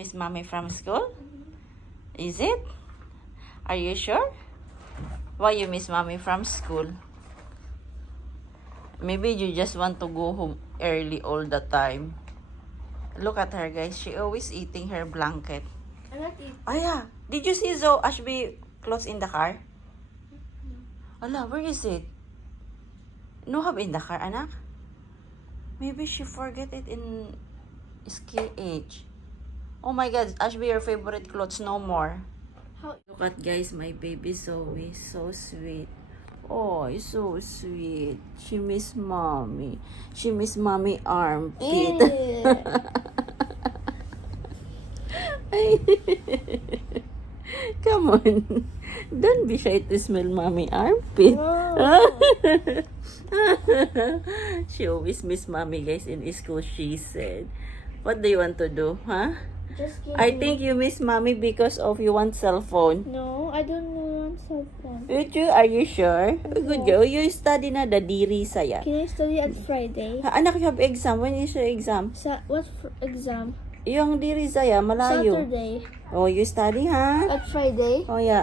Miss Mommy from school? Is it? Are you sure? Why you miss Mommy from school? Maybe you just want to go home early all the time. Look at her, guys. She always eating her blanket. I like it. Oh, yeah. Did you see Zoe Ashby clothes in the car? Ala, where is it? No have in the car, anak? Maybe she forget it in SKH. Oh my God, Ashby, your favorite clothes no more. How? Look at guys, my baby Zoe, so sweet. Oh, so sweet. She miss mommy. She miss mommy armpit. Come on. Don't be shy to smell mommy armpit. She always miss mommy, guys, in school, she said. What do you want to do, huh? Just give I me- think you miss mommy because of you want cell phone. No, I don't want cell phone. Would you? Are you sure? Good girl. You study na the diri saya. Can I study at Friday? Ha, anak, you have exam. When is your exam? What exam? Yung diri saya, malayo. Saturday. Oh, you study, ha? At Friday? Oh, yeah.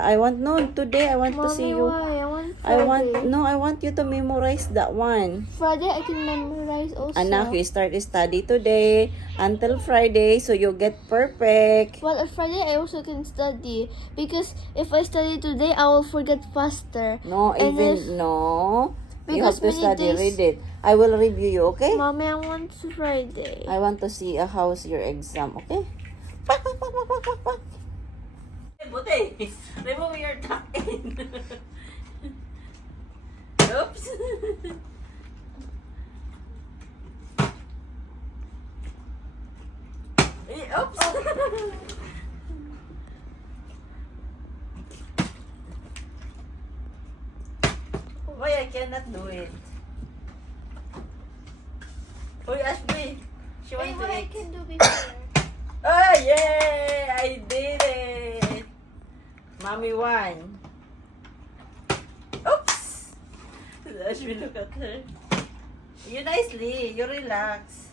Today I want to see Mommy, you. why? I want You to memorize that one. Friday I can memorize also. Anak, you start study today until Friday, so you get perfect. But at Friday I also can study because if I study today I will forget faster. No, And no. You have because to many study, days- read it. I will review you, okay? Mommy, I want Friday. I want to see how's your exam, okay? Buti, remove your tuck in. Oops. Oops. Why I cannot do it? Uy, Ashby, she Wait, wants what to I eat. can do before? Oh, yay! I did it! Mommy won. Oops! Ashby, look at her. You nicely. You relax.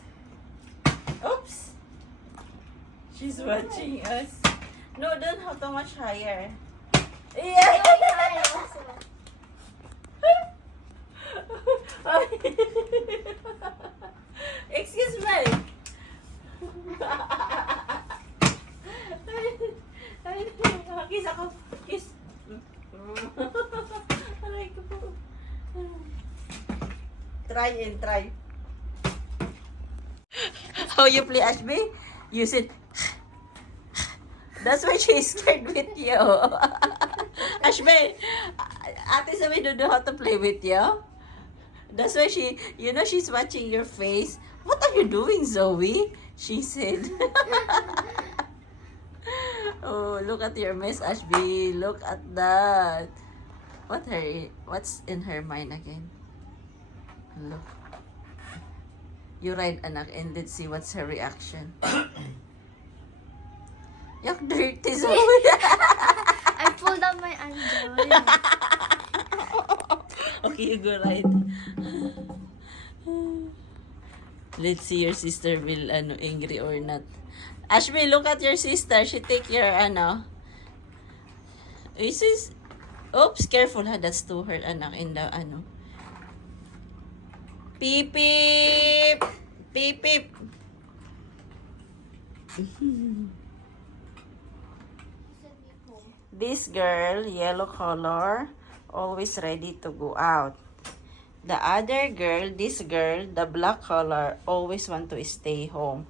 Oops! She's watching us. No, don't have too much higher. Yeah! Excuse me. Kiss ako. Kiss. Aray ko po. Try and try. How you play, Ashby? You said, that's why she's scared with you. Ashby, ate sabi don't know how to play with you. That's why she's watching your face. What are you doing, Zoe? She said. Oh, look at your mess, Ashby. Look at that. What's in her mind again? Look. You ride, anak, and let's see what's her reaction. Yuck, dirty, Zoe. I pulled out my Android. Okay, you go ride. Let's see your sister will angry or not. Ashby, look at your sister. She take your This is oops, careful ha. That's to her anak in the Beep beep. Beep beep. This girl, yellow color, always ready to go out. The other girl, this girl, the black color, always want to stay home.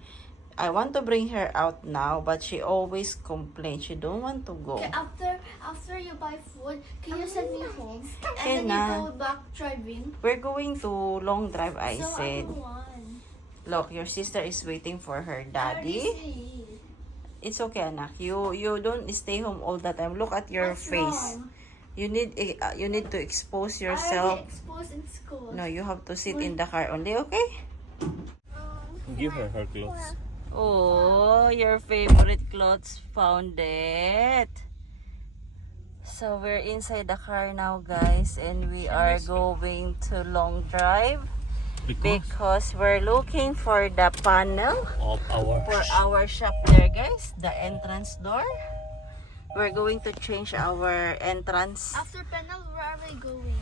I want to bring her out now, but she always complains. She don't want to go. Okay, after you buy food, can you send me home? Okay And then na. you go back driving. We're going to long drive, I So said. I don't want. Look, your sister is waiting for her I already daddy. see. It's okay, anak. You don't stay home all the time. Look at your What's face. wrong? You need to expose I yourself. already exposed in school. No, you have to sit in the car only, okay? Give her her clothes. Oh, your favorite clothes found it. So we're inside the car now, guys, and we are going to long drive. because we're looking for the panel of for our shop there, guys. The entrance door. We're going to change our entrance. After panel, where are we going?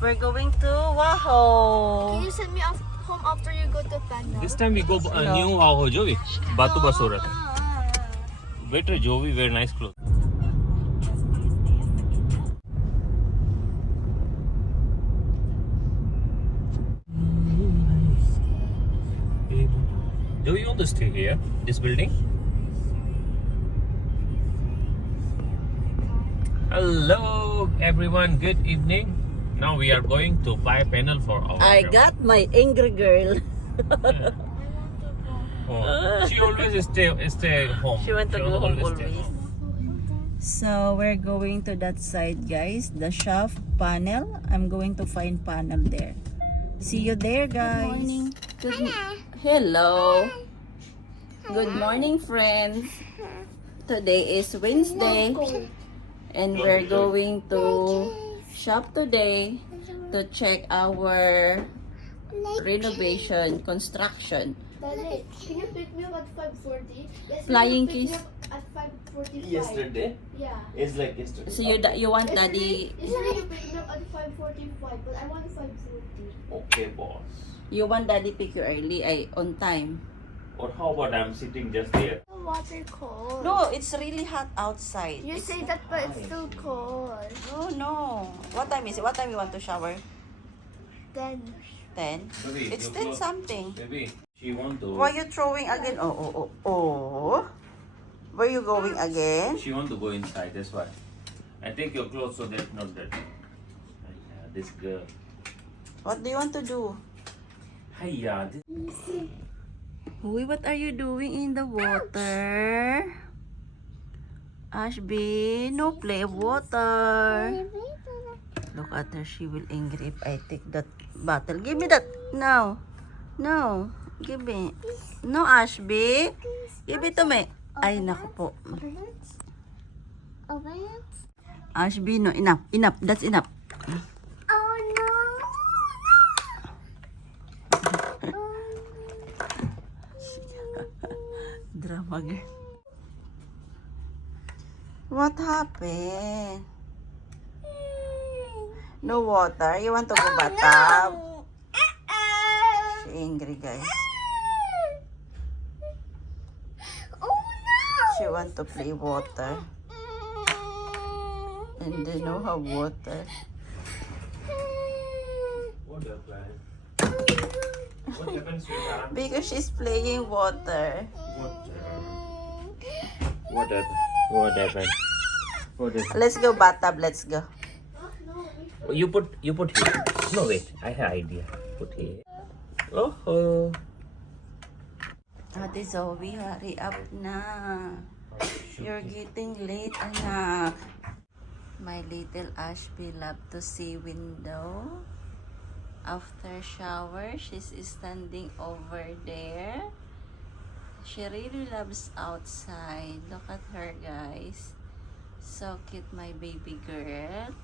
We're going to Can Waho. you send me off home after you go to panel? this time we go new Waho Jovi Batu Basurat. Better Jovi wear nice clothes. Do you want to stay here, this building? Hello everyone, good evening. Now we are going to buy a panel for our I shop. got my angry girl. Oh, she always stay home. She want to go home stay always. So we're going to that side, guys. The shop panel. I'm going to find panel there. See you there, guys. Hello. Good morning, friends. Today is Wednesday, and we're going to shop today to check our renovation construction. Daddy, can you pick me up at 5:40? Flying you pick kiss. me up at 5:45. Yesterday? Yeah. It's like yesterday. So you want daddy? Yesterday you picked me up at 5:45, but I want 5:40. Okay, boss. You want daddy pick you early? On time. Or how about I'm sitting just there? The water cold. No, it's really hot outside. You say that, but it's still cold. Oh no. What time is it? What time you want to shower? Then 10? Baby, It's you 10 close. something. Baby, she want to. Why you throwing again? Oh. Where you going again? She want to go inside. That's why. I take your clothes so that's not dirty. Yeah, this girl. What do you want to do? Hiya, this. Uy, what are you doing in the water? Ashby, no play water. Look at her, she will angry if I take that bottle. Give me that. No. Give me. No, Ashby. Give it to me. Ay, naku po. Ashby, no. Enough. That's enough. oh no. Drama girl. What happened? No water? You want to go bathtub? She angry, guys. Oh no. She want to play water. And they know how water. What your plan? What happened, sweetheart? Because she's playing water. What happened? What happened? What happened? Let's go bathtub. Let's go. You put here. No wait, I have idea. Put here. Oh. Ate Zoe, hurry up na. You're getting late, anak. My little Ashby love to see window. After shower, she's standing over there. She really loves outside. Look at her, guys. So cute, my baby girl.